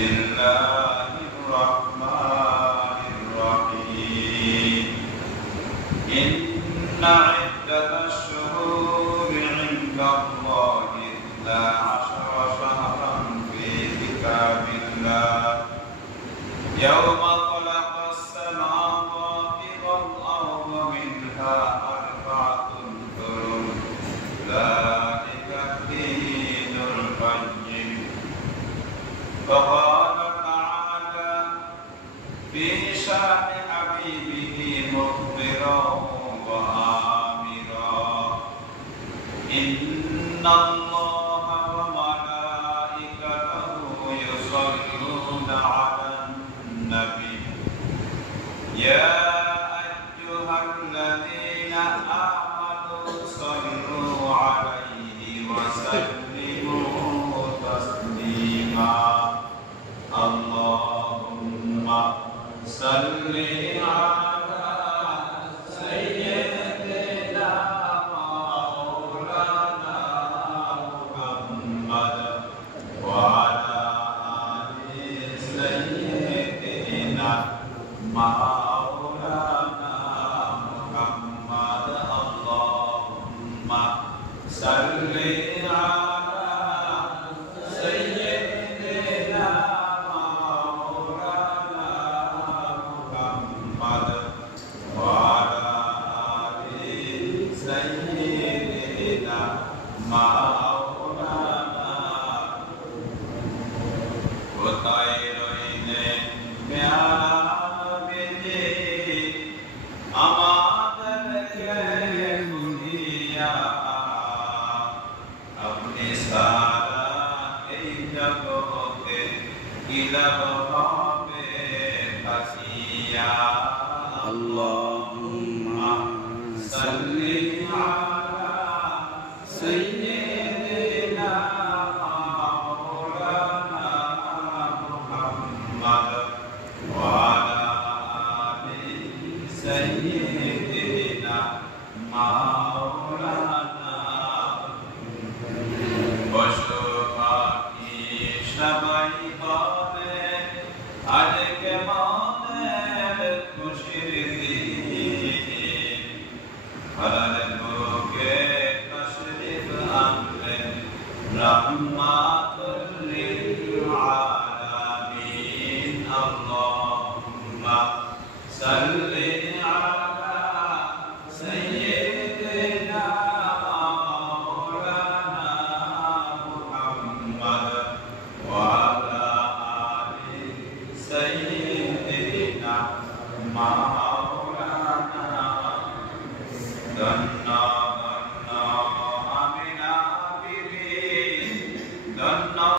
الله الرحمن الرحيم إن عدة الشهور عند الله 12 شهرا في كتاب الله يوم خلق السماوات والأرض منها أربعة حرم ذلك الدين القيم فقال تعالى في شأن حبيبه مخبرا وآمرا إن الله وملائكته يصلون على النبي يا أيها الذين آمنوا صلوا عليه وسلموا تسليما اللهم صل على سيدنا مولانا محمد وعلى آل سيدنا مولانا محمد اللهم صل على سيدنا مولانا محمد وعلى آل سيدنا مولانا কোথায় রইলেন পেয়ারা বেদে আমাদেরকে ভুলিয়া আপনি সারা এই জগতে কিলাব হবে হাসিয়া আল্লাহুম্মা সাল্লি আলা সাইয়্যিদিনা মাওলানা মুহাম্মদ ওয়া আলা আলি সাইয়্যিদিনা মাওলানা পশু পাখি সবাই বলে আজকে